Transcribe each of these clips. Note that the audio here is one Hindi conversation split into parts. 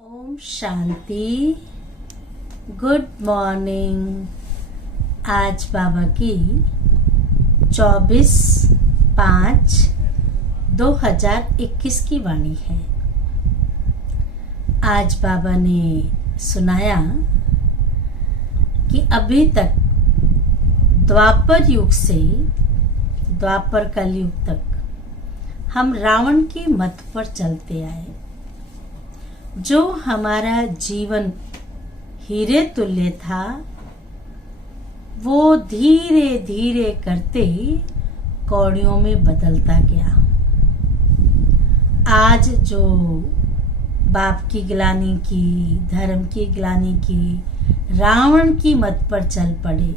ओम शांति। Good morning. आज बाबा की 24/5/2021 की वाणी है। आज बाबा ने सुनाया कि अभी तक द्वापर युग से द्वापर कलयुग तक हम रावण की मत पर चलते आए। जो हमारा जीवन हीरे तुल्य था वो धीरे धीरे करते कौड़ियों में बदलता गया। आज जो बाप की गिलानी की, धर्म की गिलानी की, रावण की मत पर चल पड़े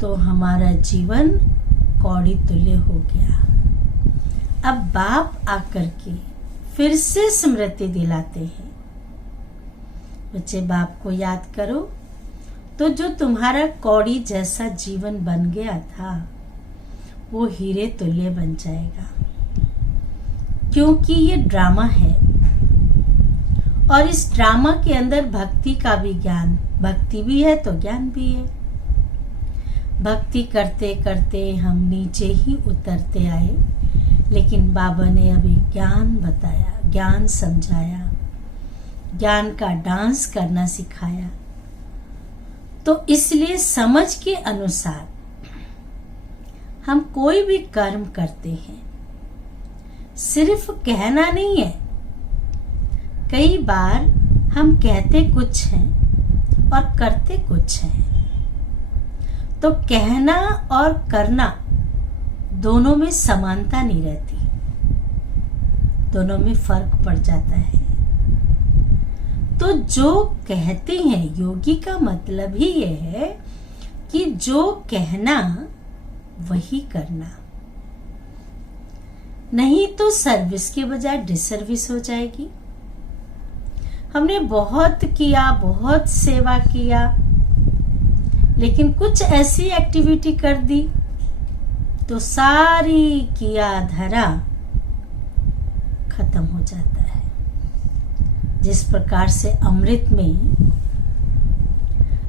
तो हमारा जीवन कौड़ी तुल्य हो गया। अब बाप आकर के फिर से स्मृति दिलाते हैं, बच्चे बाप को याद करो तो जो तुम्हारा कौड़ी जैसा जीवन बन गया था वो हीरे तुल्य बन जाएगा। क्योंकि ये ड्रामा है और इस ड्रामा के अंदर भक्ति का भी ज्ञान, भक्ति भी है तो ज्ञान भी है। भक्ति करते करते हम नीचे ही उतरते आए, लेकिन बाबा ने अभी ज्ञान बताया, ज्ञान समझाया, ज्ञान का डांस करना सिखाया। तो इसलिए समझ के अनुसार हम कोई भी कर्म करते हैं, सिर्फ कहना नहीं है। कई बार हम कहते कुछ हैं और करते कुछ हैं। तो कहना और करना दोनों में समानता नहीं रहती, दोनों में फर्क पड़ जाता है। तो जो कहते हैं, योगी का मतलब ही यह है कि जो कहना वही करना, नहीं तो सर्विस के बजाय डिसर्विस हो जाएगी। हमने बहुत किया, बहुत सेवा किया, लेकिन कुछ ऐसी एक्टिविटी कर दी तो सारी किया धरा खत्म हो जाता है। जिस प्रकार से अमृत में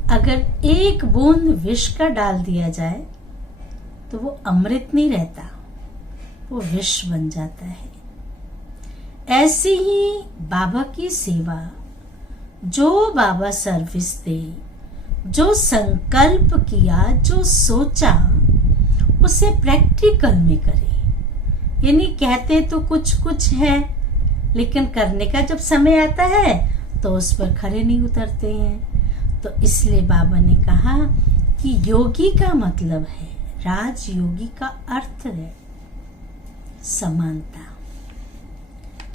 अगर एक बूंद विष का डाल दिया जाए तो वो अमृत नहीं रहता, वो विष बन जाता है। ऐसी ही बाबा की सेवा, जो बाबा सर्विस दे, जो संकल्प किया, जो सोचा, उसे प्रैक्टिकल में करें। यानी कहते तो कुछ है, लेकिन करने का जब समय आता है तो उस पर खरे नहीं उतरते हैं। तो इसलिए बाबा ने कहा कि योगी का मतलब है, राजयोगी का अर्थ है समानता।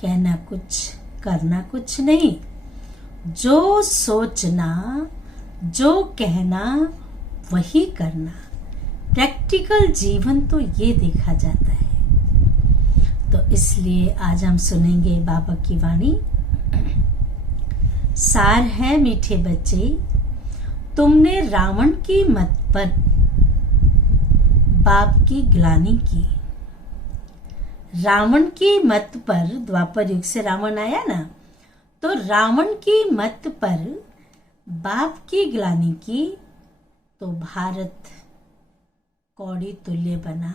कहना कुछ, करना कुछ नहीं। जो सोचना, जो कहना वही करना। प्रैक्टिकल जीवन तो ये देखा जाता है। तो इसलिए आज हम सुनेंगे बाबा की वाणी। सार है मीठे बच्चे, तुमने रावण की मत पर बाप की ग्लानि की। रावण की मत पर, द्वापर युग से रावण आया ना, तो रावण की मत पर बाप की ग्लानि की तो भारत कौड़ी तुल्य बना।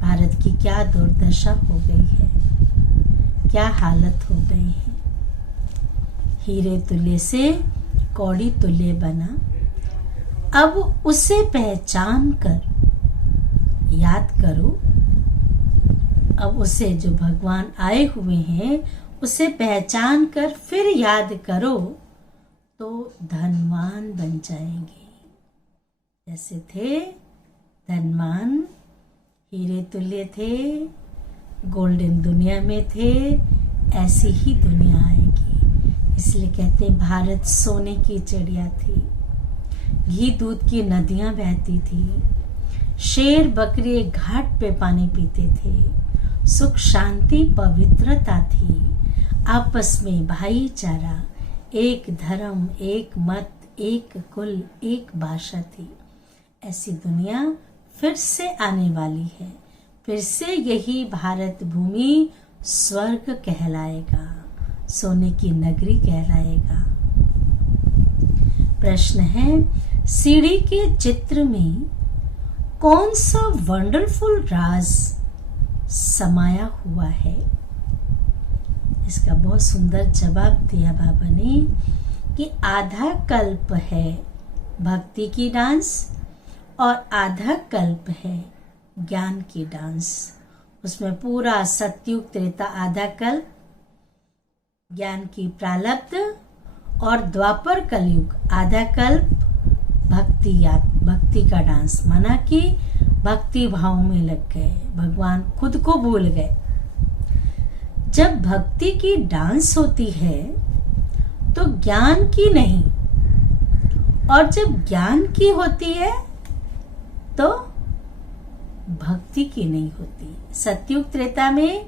भारत की क्या दुर्दशा हो गई है, क्या हालत हो गई है। हीरे तुल्य से कौड़ी तुल्य बना। अब उसे पहचान कर याद करो। अब उसे, जो भगवान आए हुए हैं, उसे पहचान कर फिर याद करो तो धनवान बन जाएंगे। जैसे थे धनवान, हीरे तुल्य थे, गोल्डन दुनिया में थे, ऐसी ही दुनिया आएगी। इसलिए कहते हैं भारत सोने की चिड़िया थी, घी दूध की नदियां बहती थी, शेर बकरी एक घाट पे पानी पीते थे, सुख शांति पवित्रता थी, आपस में भाईचारा, एक धर्म, एक मत, एक कुल, एक भाषा थी। ऐसी दुनिया फिर से आने वाली है। फिर से यही भारत भूमि स्वर्ग कहलाएगा, सोने की नगरी कहलाएगा। प्रश्न है, सीढ़ी के चित्र में कौन सा वंडरफुल राज समाया हुआ है? इसका बहुत सुंदर जवाब दिया बाबा ने कि आधा कल्प है भक्ति की डांस और आधा कल्प है ज्ञान की डांस। उसमें पूरा सतयुग त्रेता आधा कल्प ज्ञान की प्रारब्ध और द्वापर कलयुग आधा कल्प भक्ति का डांस, माना कि भक्ति भाव में लग गए, भगवान खुद को भूल गए। जब भक्ति की डांस होती है तो ज्ञान की नहीं, और जब ज्ञान की होती है तो भक्ति की नहीं होती। सतयुग त्रेता में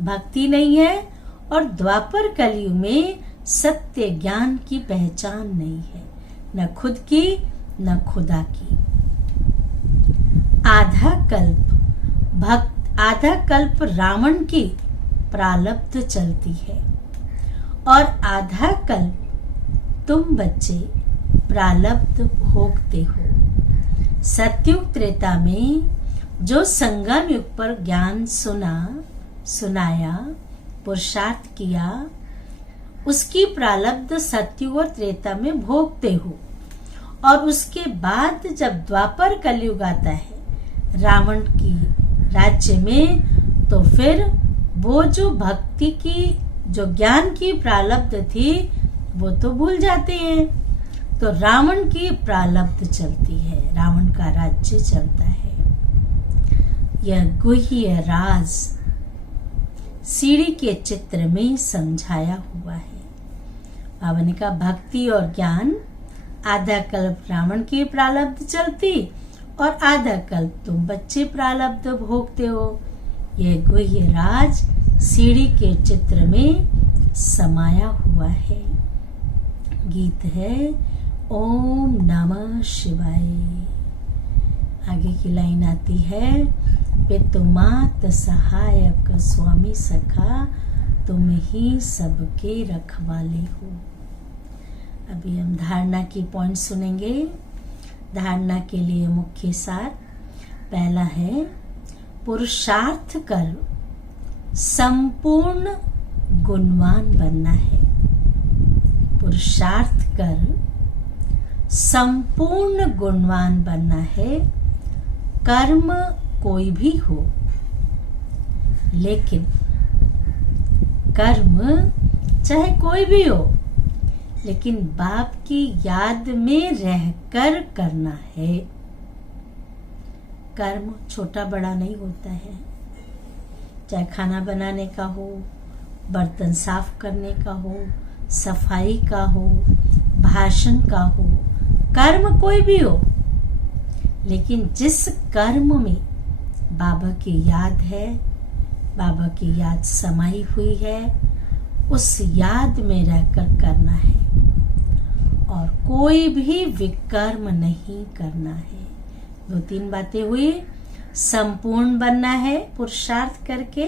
भक्ति नहीं है और द्वापर कलयुग में सत्य ज्ञान की पहचान नहीं है, न खुद की न खुदा की। आधा कल्प रावण की प्रारब्ध चलती है और आधा कल्प तुम बच्चे प्रारब्ध भोगते हो। सतयुग त्रेता में जो संगम युग पर ज्ञान सुनाया पुरुषार्थ किया, उसकी प्रारब्ध सतयुग और त्रेता में भोगते हो। और उसके बाद जब द्वापर कलयुग आता है रावण की राज्य में, तो फिर वो जो भक्ति की जो ज्ञान की प्रारब्ध थी वो तो भूल जाते हैं, तो रावण की प्रारब्ध चलती है, रावण का राज्य चलता है। यह गुह्य राज सीढ़ी के चित्र में समझाया हुआ है। बाबा ने कहा भक्ति और ज्ञान आधा कल्प रावण की प्रारब्ध चलती और आधा कल्प तुम बच्चे प्रारब्ध भोगते हो। यह गुह्य राज सीढ़ी के चित्र में समाया हुआ है। गीत है ओम नमः शिवाय। आगे की लाइन आती है, पितुमात सहायक स्वामी सखा, तुम ही सबके रखवाले हो। अभी हम धारणा की पॉइंट सुनेंगे। धारणा के लिए मुख्य सार, पहला है पुरुषार्थ कर संपूर्ण गुणवान बनना है। पुरुषार्थ कर संपूर्ण गुणवान बनना है। कर्म कोई भी हो, लेकिन कर्म चाहे कोई भी हो, लेकिन बाप की याद में रहकर करना है। कर्म छोटा बड़ा नहीं होता है, चाहे खाना बनाने का हो, बर्तन साफ करने का हो, सफाई का हो, भाषण का हो, कर्म कोई भी हो, लेकिन जिस कर्म में बाबा की याद है, बाबा की याद समाई हुई है, उस याद में रहकर करना है और कोई भी विकर्म नहीं करना है। 2-3 बातें हुई। संपूर्ण बनना है पुरुषार्थ करके,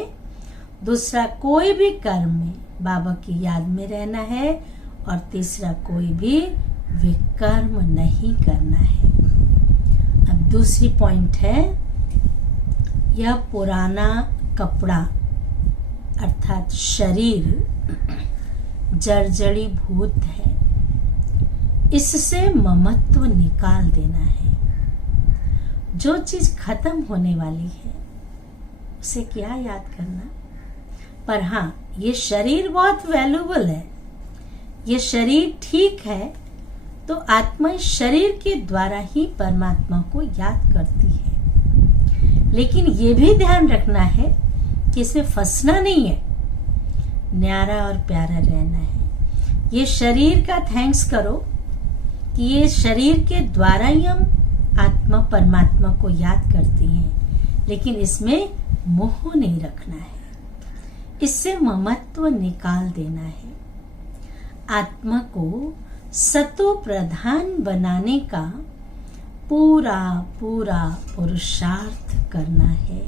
दूसरा कोई भी कर्म में बाबा की याद में रहना है, और तीसरा कोई भी विकर्म नहीं करना है। अब दूसरी पॉइंट है, यह पुराना कपड़ा अर्थात शरीर जर्जरी भूत है, इससे ममत्व निकाल देना है। जो चीज खत्म होने वाली है उसे क्या याद करना। पर हाँ, ये शरीर बहुत वैल्यूबल है, ये शरीर ठीक है, तो आत्मा इस शरीर के द्वारा ही परमात्मा को याद करती है। लेकिन ये भी ध्यान रखना है कि इसमें फंसना नहीं है, न्यारा और प्यारा रहना है। ये शरीर का थैंक्स करो कि ये शरीर के द्वारा ही हम आत्मा परमात्मा को याद करती हैं, लेकिन इसमें मोह नहीं रखना है, इससे ममत्व निकाल देना है। आत्मा को सतो प्रधान बनाने का पूरा पूरा पुरुषार्थ करना है।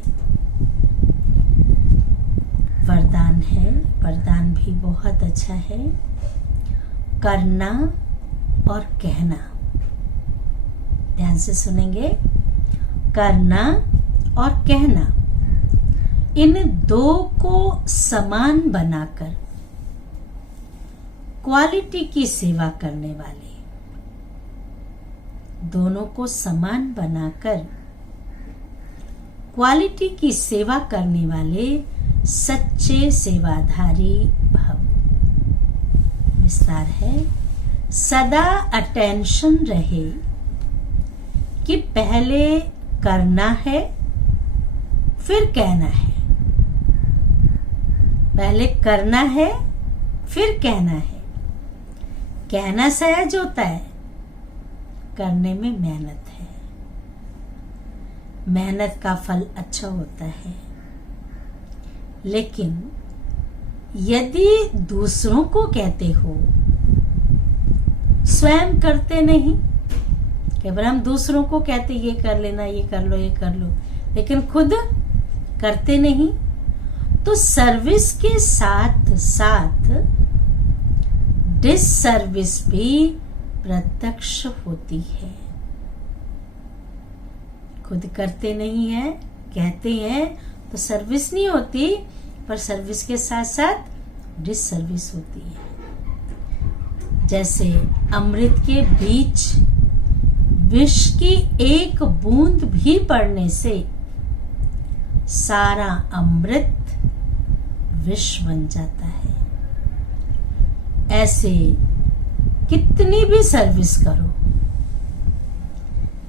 वरदान है, वरदान भी बहुत अच्छा है। करना और कहना, ध्यान से सुनेंगे। करना और कहना, इन दो को समान बनाकर क्वालिटी की सेवा करने वाले, दोनों को समान बनाकर क्वालिटी की सेवा करने वाले सच्चे सेवाधारी भव। विस्तार है, सदा अटेंशन रहे कि पहले करना है फिर कहना है, पहले करना है फिर कहना है। कहना सहज होता है, करने में मेहनत है, मेहनत का फल अच्छा होता है। लेकिन यदि दूसरों को कहते हो, स्वयं करते नहीं, केवल हम दूसरों को कहते ये कर लेना, ये कर लो, ये कर लो, लेकिन खुद करते नहीं, तो सर्विस के साथ साथ डिससर्विस भी प्रत्यक्ष होती है। खुद करते नहीं है, कहते हैं तो सर्विस नहीं होती, पर सर्विस के साथ साथ डिससर्विस होती है। जैसे अमृत के बीच विष की एक बूंद भी पड़ने से सारा अमृत विष बन जाता है। ऐसे कितनी भी सर्विस करो,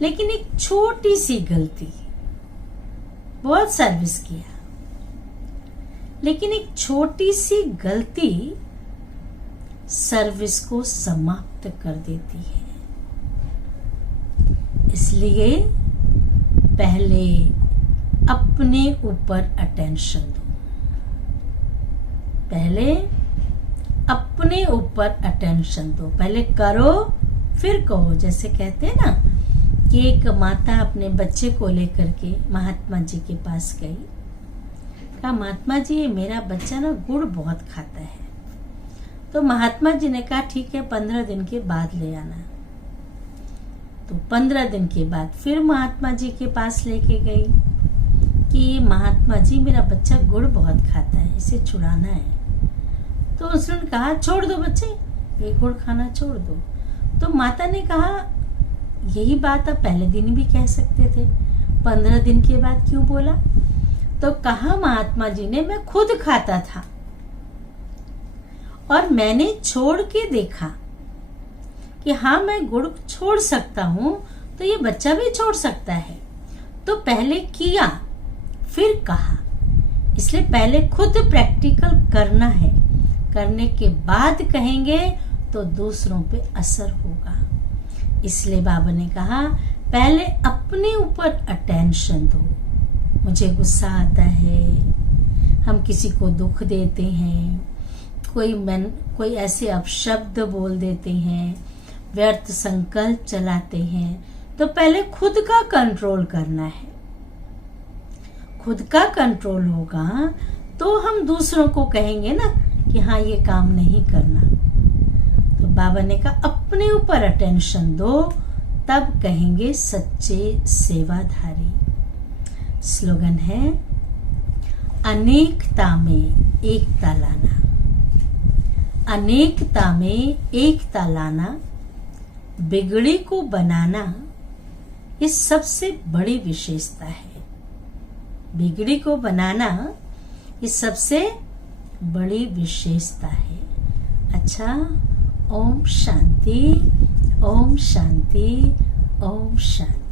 लेकिन एक छोटी सी गलती, बहुत सर्विस किया, लेकिन एक छोटी सी गलती सर्विस को समाप्त कर देती है। इसलिए पहले अपने ऊपर अटेंशन दो, पहले अपने ऊपर अटेंशन दो, पहले करो फिर कहो। जैसे कहते हैं ना कि एक माता अपने बच्चे को लेकर के महात्मा जी के पास गई, कहा महात्मा जी मेरा बच्चा ना गुड़ बहुत खाता है। तो महात्मा जी ने कहा ठीक है 15 दिन के बाद ले आना। तो 15 दिन के बाद फिर महात्मा जी के पास लेके गई कि महात्मा जी मेरा बच्चा गुड़ बहुत खाता है, इसे छुड़ाना है। तो उसने कहा छोड़ दो बच्चे, ये गुड़ खाना छोड़ दो। तो माता ने कहा यही बात आप पहले दिन भी कह सकते थे, 15 दिन के बाद क्यों बोला? तो कहा महात्मा जी ने मैं खुद खाता था और मैंने छोड़ के देखा कि हाँ मैं गुड़ छोड़ सकता हूं, तो ये बच्चा भी छोड़ सकता है। तो पहले किया फिर कहा, इसलिए पहले खुद प्रैक्टिकल करना है, करने के बाद कहेंगे तो दूसरों पे असर होगा। इसलिए बाबा ने कहा पहले अपने ऊपर अटेंशन दो। मुझे गुस्सा आता है, हम किसी को दुख देते हैं, कोई ऐसे अपशब्द बोल देते हैं, व्यर्थ संकल्प चलाते हैं, तो पहले खुद का कंट्रोल करना है। खुद का कंट्रोल होगा तो हम दूसरों को कहेंगे ना कि हाँ ये काम नहीं करना। तो बाबा ने कहा अपने ऊपर अटेंशन दो, तब कहेंगे सच्चे सेवाधारी। स्लोगन है अनेकता में एकता लाना, अनेकता में एकता लाना, बिगड़ी को बनाना, ये सबसे बड़ी विशेषता है। बिगड़ी को बनाना ये सबसे बड़ी विशेषता है। अच्छा, ओम शांति, ओम शांति, ओम शांति।